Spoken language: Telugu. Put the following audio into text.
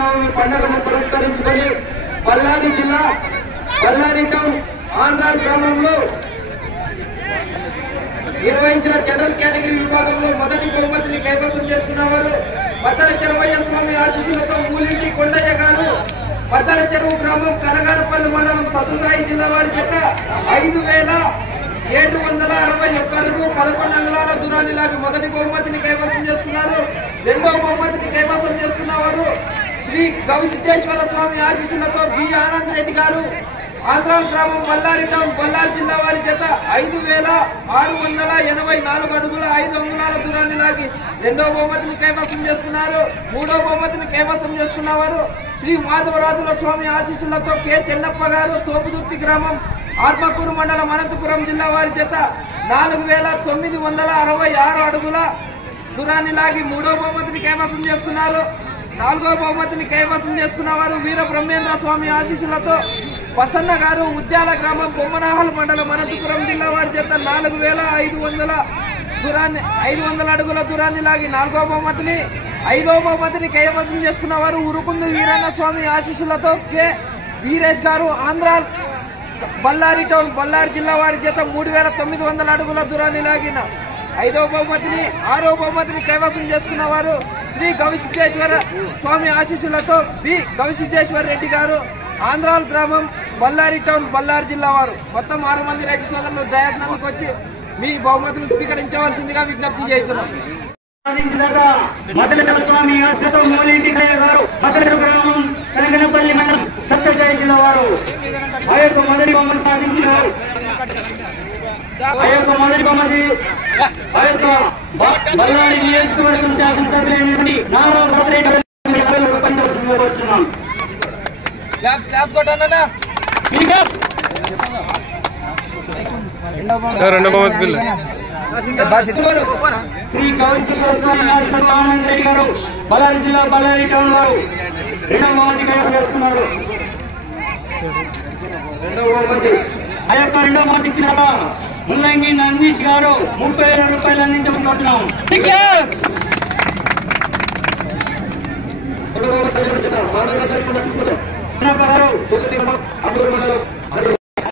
శ్రీరామనవమి పండుగను పురస్కరించుకొని బళ్ళారి జిల్లా బళ్ళారి టౌన్ ఆంధ్ర గ్రామంలో నిర్వహించిన జనరల్ కేటగిరీ విభాగంలో మొదటి బహుమతిని కైవసం చేసుకున్నవారు మద్దల చెరువయ్య స్వామి ఆశీస్సులతో మూలింటి కొండయ్య గారు, మద్దల చెరువు గ్రామం కనగానపల్లి మండలం సత్తుసాయి జిల్లా వారి చేత 5,761 అడుగు 11 అంగుళాల దూరాన్ని లాగి మొదటి బహుమతిని కైవసం చేసుకున్నారు. రెండవ బహుమతిని కైవసం చేసుకున్నవారు శ్రీ గవిసిద్ధేశ్వర స్వామి ఆశీస్సులతో బి ఆనంద్ రెడ్డి గారు, ఆంధ్ర గ్రామం బళ్ళారి టౌన్ బళ్ళారి జిల్లా వారి చేత 5,684 అడుగుల 5 అంగుళాల దూరాన్ని లాగి రెండవ బహుమతిని కైవసం చేసుకున్నారు. మూడవ బహుమతిని కైవసం చేసుకున్నవారు శ్రీ మాధవరాజుల స్వామి ఆశీస్సులతో కె చెన్నప్ప గారు, తోపుదుర్తి గ్రామం ఆత్మకూరు మండలం అనంతపురం జిల్లా వారి చేత 4,966 అడుగుల దూరాన్ని లాగి మూడవ బహుమతిని కైవసం చేసుకున్నారు. నాలుగవ బహుమతిని కైవసం చేసుకున్నవారు వీర బ్రహ్మేంద్ర స్వామి ఆశీస్సులతో పసన్న గారు, ఉద్యాల గ్రామం బొమ్మనాహల్ మండలం అనంతపురం జిల్లా వారి చేత 4,500 అడుగుల దూరాన్ని లాగి నాలుగవ బహుమతిని, ఐదవ బహుమతిని కైవసం చేసుకున్నవారు ఉరుకుందు వీరన్న స్వామి ఆశీస్సులతో కె వీరేష్ గారు, ఆంధ్ర బళ్ళారి టౌన్ బళ్ళారి జిల్లా వారి చేత 3,900 అడుగుల దూరాన్ని లాగిన ఐదవ బహుమతిని, ఆరవ బహుమతిని కైవసం చేసుకున్నవారు శ్రీ గవిసిద్ధేశ్వర స్వామి ఆశీస్సులతో బి గవిసిద్ధేశ్వర రెడ్డి గారు, ఆంధ్ర గ్రామం బళ్ళారి టౌన్ బళ్ళారి జిల్లా వారు. మొత్తం 6 మంది రైతు సోదరులు డ్రాయజ్నందుకు వచ్చి మీ బహుమతులు స్వీకరించవలసిందిగా విజ్ఞప్తి చేస్తున్నాం. స్వామి ఆశతో మూలింటి గారు, గ్రామం కనగనపల్లి మండలం సత్యసాయి జిల్లా వారు ఆ యొక్క మొదటి బహుమతి సాధించినారు. ఆ యొక్క మొదటి బహుమతి ఆ యొక్క బళ్ళారి నియోజకవర్గం శాసనసభ్యులైనటువంటి నారా భద్రెడ్డి రూపొందించబడుతున్నాం. శ్రీ గౌరీశ్వర స్వామి ఆనంద్ రెడ్డి గారు, బళ్ళారి జిల్లా బళ్ళారి టౌన్ వారు రెండవ బహుమతి కైవసం చేసుకున్నారు. ఆ యొక్క రెండవ బహుమతి ఇచ్చిన ముల్లంగి నందీష్ గారు 30,000 రూపాయలు అందించబడుతున్నాం. గారు